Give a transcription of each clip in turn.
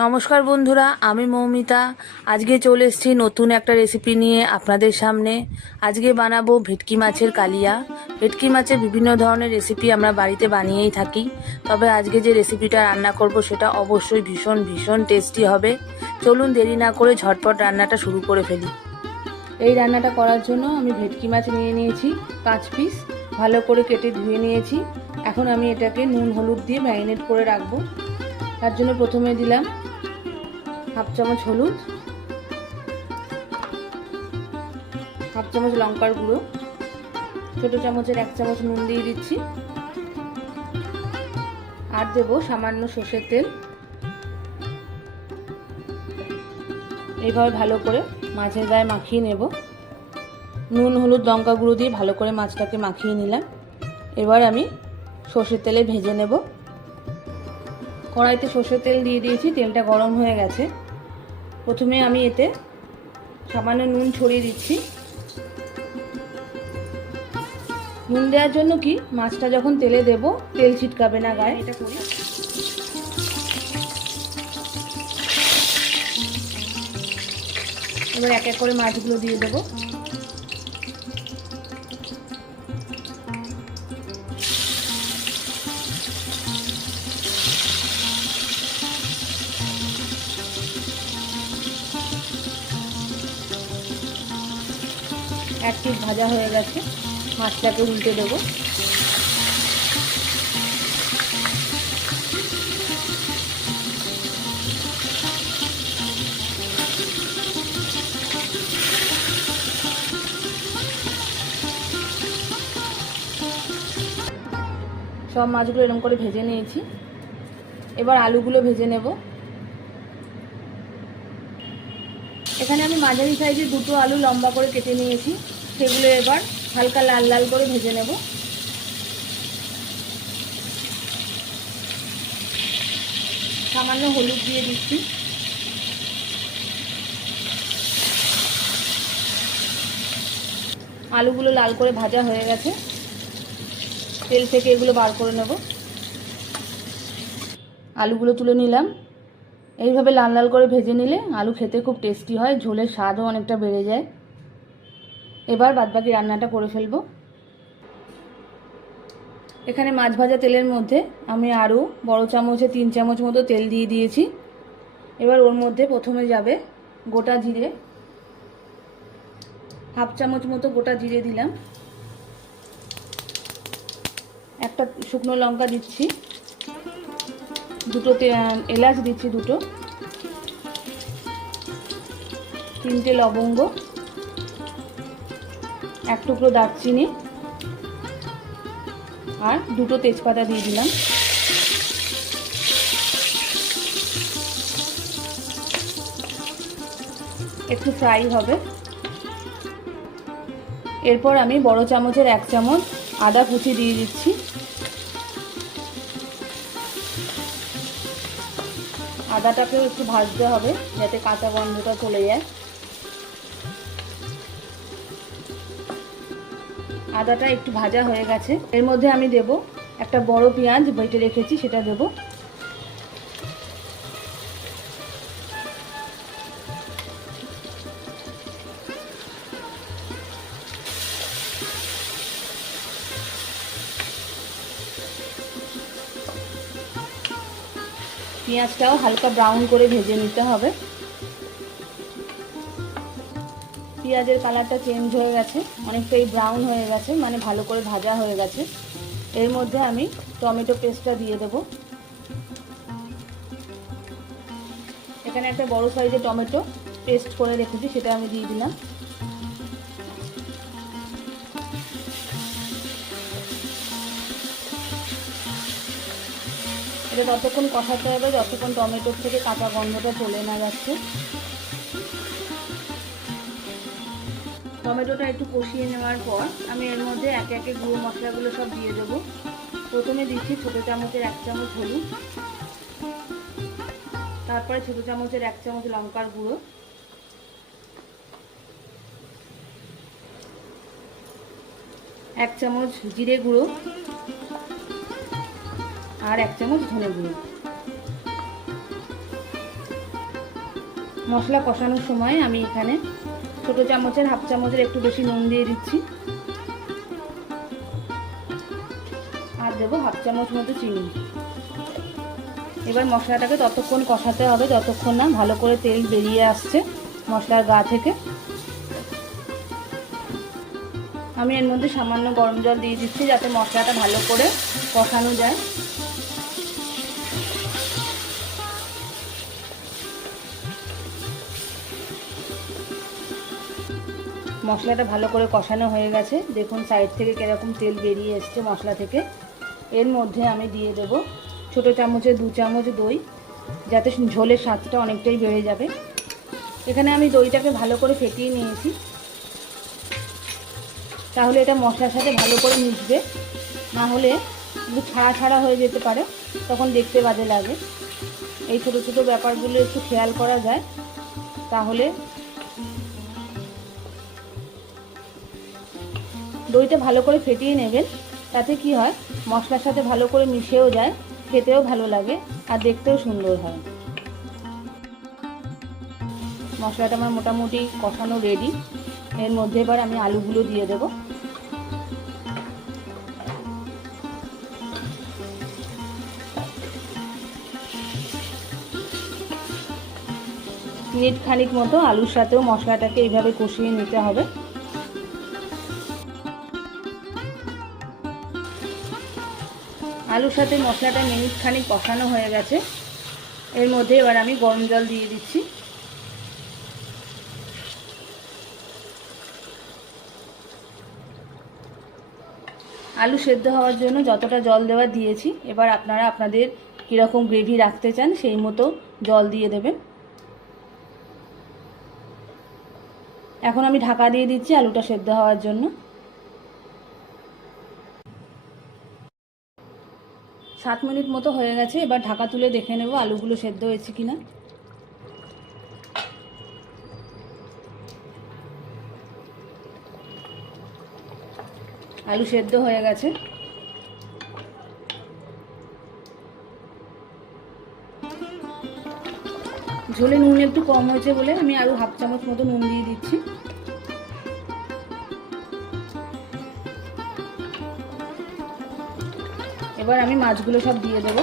নমস্কার বন্ধুরা, আমি মৌমিতা। আজকে চলে এসেছি নতুন একটা রেসিপি নিয়ে আপনাদের সামনে। আজকে বানাবো ভেটকি মাছের কালিয়া। ভেটকি মাছের বিভিন্ন ধরনের রেসিপি আমরা বাড়িতে বানিয়েই থাকি, তবে আজকে যে রেসিপিটা রান্না করব সেটা অবশ্যই ভীষণ ভীষণ টেস্টি হবে। চলুন দেরি না করে ঝটপট রান্নাটা শুরু করে ফেলি। এই রান্নাটা করার জন্য আমি ভেটকি মাছ নিয়ে নিয়েছি 5 পিস, ভালো করে কেটে ধুয়ে নিয়েছি। এখন আমি এটাকে নুন হলুদ দিয়ে ম্যারিনেট করে রাখবো। তার জন্য প্রথমে দিলাম হাফ চামচ হলুদ, হাফ চামচ লঙ্কার গুঁড়ো, ছোটো চামচের 1 চামচ নুন দিয়ে দিচ্ছি, আর দেবো সামান্য সর্ষের তেল। এইভাবে ভালো করে মাছের গায়ে মাখিয়ে নেব। নুন হলুদ লঙ্কা গুঁড়ো দিয়ে ভালো করে মাছটাকে মাখিয়ে নিলাম। এবার আমি সর্ষের তেলে ভেজে নেব। কড়াইতে সর্ষের তেল দিয়ে দিয়েছি, তেলটা গরম হয়ে গেছে। প্রথমে আমি এতে সামান্য নুন ছড়িয়ে দিচ্ছি। নুন দেওয়ার জন্য কি, মাছটা যখন তেলে দেব তেল ছিটকাবে না গায়ে। এটা করি। এবার এক এক করে মাছগুলো দিয়ে দেবো। এক পিস ভাজা হয়ে গেছে, মাছটাকে উল্টে দেবো। সব মাছগুলো এরকম করে ভেজে নিয়েছি। এবার আলুগুলো ভেজে নেব। এখানে আমি মাঝারি সাইজের 2টো আলু লম্বা করে কেটে নিয়েছি, সেগুলো এবার হালকা লাল লাল করে ভেজে নেব। সামান্য হলুদ দিয়ে দিচ্ছি। আলুগুলো লাল করে ভাজা হয়ে গেছে, তেল থেকে এগুলো বার করে নেব। আলুগুলো তুলে নিলাম। এইভাবে লাল লাল করে ভেজে নিলে আলু খেতে খুব টেস্টি হয়, ঝোলের স্বাদও অনেকটা বেড়ে যায়। এবার বাদবাকি রান্নাটা করে ফেলবো। এখানে মাছ ভাজা তেলের মধ্যে আমি আরও বড় চামচে 3 চামচ মতো তেল দিয়ে দিয়েছি। এবার ওর মধ্যে প্রথমে যাবে গোটা জিরে, হাফ চামচ মতো গোটা জিরে দিলাম। একটা শুকনো লঙ্কা দিচ্ছি, 2টো এলাচ দিচ্ছি, 2টো, 3টে লবঙ্গ, 1 টুকরো দারচিনি, আর 2টো তেজপাতা দিয়ে দিলাম। একটু ফ্রাই হবে। এরপর আমি বড় চামচের 1 চামচ আদা কুচি দিয়ে দিচ্ছি। আদাটাকেও একটু ভাজতে হবে যাতে কাঁচা গন্ধটা চলে যায়। আদাটা একটু ভাজা হয়ে গেছে, এর মধ্যে আমি দেব একটা বড় পেঁয়াজ বেটে রেখেছি, সেটা দেব। পেঁয়াজটাও হালকা ব্রাউন করে ভেজে নিতে হবে। পেঁয়াজের কালারটা চেঞ্জ হয়ে গেছে, অনেকটাই ব্রাউন হয়ে গেছে, মানে ভালো করে ভাজা হয়ে গেছে। এর মধ্যে আমি টমেটো পেস্টটা দিয়ে দেব। এখানে একটা বড় সাইজের টমেটো পেস্ট করে রেখেছি, সেটা আমি দিয়ে দিলাম। এটা ততক্ষণ কষাতে হবে যতক্ষণ টমেটোর থেকে কাঁচা গন্ধটা চলে না যাচ্ছে। টমেটোটা একটু কষিয়ে নেওয়ার পর আমি এর মধ্যে একে একে গুঁড়ো মশলাগুলো সব দিয়ে দেবো। প্রথমে দিচ্ছি ছোটো চামচের 1 চামচ হলুদ, তারপরে ছোটো চামচের 1 চামচ লঙ্কার গুঁড়ো, এক চামচ জিরে গুঁড়ো, আর 1 চামচ ধনে গুঁড়ো। মশলা কষানোর সময় আমি এখানে ছোটো চামচের হাফ চামচের একটু বেশি নুন দিয়ে দিচ্ছি, আর দেবো হাফ চামচ মতো চিনি। এবার মশলাটাকে ততক্ষণ কষাতে হবে যতক্ষণ না ভালো করে তেল বেরিয়ে আসছে মশলার গা থেকে। আমি এর মধ্যে সামান্য গরম জল দিয়ে দিচ্ছি যাতে মশলাটা ভালো করে কষানো যায়। মশলাটা ভালো করে কষানো হয়ে গেছে, দেখুন সাইড থেকে কীরকম তেল বেরিয়ে এসছে মশলা থেকে। এর মধ্যে আমি দিয়ে দেব ছোটো চামচে 2 চামচ দই, যাতে ঝোলের স্বাদটা অনেকটাই বেড়ে যাবে। এখানে আমি দইটাকে ভালো করে ফেটিয়ে নিয়েছি, তাহলে এটা মশলার সাথে ভালো করে মিশবে, না হলে একটু ছাড়া ছাড়া হয়ে যেতে পারে, তখন দেখতে বাজে লাগে। এই ছোটো ছোটো ব্যাপারগুলো একটু খেয়াল করা যায়, তাহলে দইটা ভালো করে ফেটিয়ে নেবেন। তাতে কি হয়, মশলার সাথে ভালো করে মিশেও যায়, খেতেও ভালো লাগে আর দেখতেও সুন্দর হয়। মশলাটা আমার মোটামুটি কষানো রেডি। এর মধ্যে এবার আমি আলুগুলো দিয়ে দেব। মিনিট খানিক মতো আলুর সাথেও মশলাটাকে এইভাবে কষিয়ে নিতে হবে। আলুর সাথে মশলাটা মিনিট খানিক কষানো হয়ে গেছে। এর মধ্যে এবার আমি গরম জল দিয়ে দিচ্ছি। আলু সেদ্ধ হওয়ার জন্য যতটা জল দেওয়া দিয়েছি, এবার আপনারা আপনাদের কীরকম গ্রেভি রাখতে চান সেই মতো জল দিয়ে দেবেন। এখন আমি ঢাকা দিয়ে দিচ্ছি আলুটা সেদ্ধ হওয়ার জন্য। 7 মিনিট মতো হয়ে গেছে, এবার ঢাকা তুলে দেখে নেব আলুগুলো সেদ্ধ হয়েছে কিনা। আলু সেদ্ধ হয়ে গেছে। ঝোলে নুন একটু কম হয়েছে বলে আমি আরও হাফ চামচ মতো নুন দিয়ে দিচ্ছি। এবার আমি মাছগুলো সব দিয়ে দেব।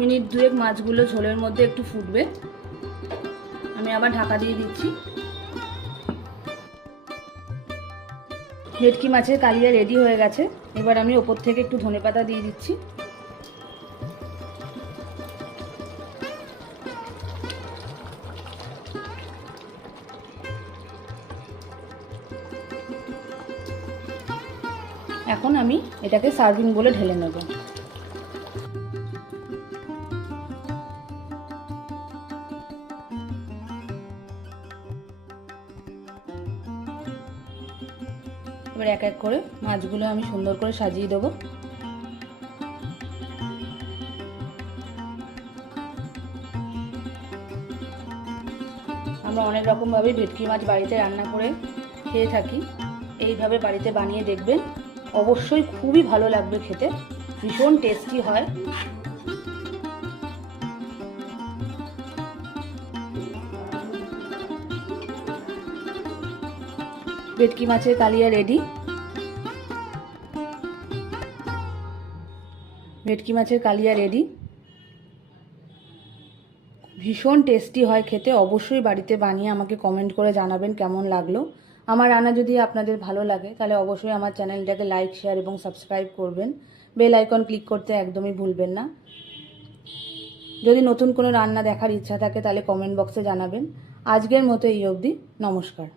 মিনিট 2 মাছগুলো ঝোলের মধ্যে একটু ফুটবে, আমি আবার ঢাকা দিয়ে দিচ্ছি। ভেটকি মাছের কালিয়া রেডি হয়ে গেছে। এবার আমি ওপর থেকে একটু ধনেপাতা দিয়ে দিচ্ছি। এখন আমি এটাকে সার্ভিং বলে ঢেলে নেব। এবার এক এক করে মাছগুলো আমি সুন্দর করে সাজিয়ে দেবো। আমরা অনেক রকমভাবে ভেটকি মাছ বাড়িতে রান্না করে খেয়ে থাকি, এইভাবে বাড়িতে বানিয়ে দেখবেন, অবশ্যই খুবই ভালো লাগবে খেতে, ভীষণ টেস্টি হয়। ভেটকি মাছের কালিয়া রেডি। ভেটকি মাছের কালিয়া রেডি, ভীষণ টেস্টি হয় খেতে। অবশ্যই বাড়িতে বানিয়ে আমাকে কমেন্ট করে জানাবেন কেমন লাগলো। আমার রান্না যদি আপনাদের ভালো লাগে তাহলে অবশ্যই আমার চ্যানেলটাকে লাইক, শেয়ার এবং সাবস্ক্রাইব করবেন। বেল আইকন ক্লিক করতে একদমই ভুলবেন না। যদি নতুন কোনো রান্না দেখার ইচ্ছা থাকে তাহলে কমেন্ট বক্সে জানাবেন। আজকের মতো এই অবধি, নমস্কার।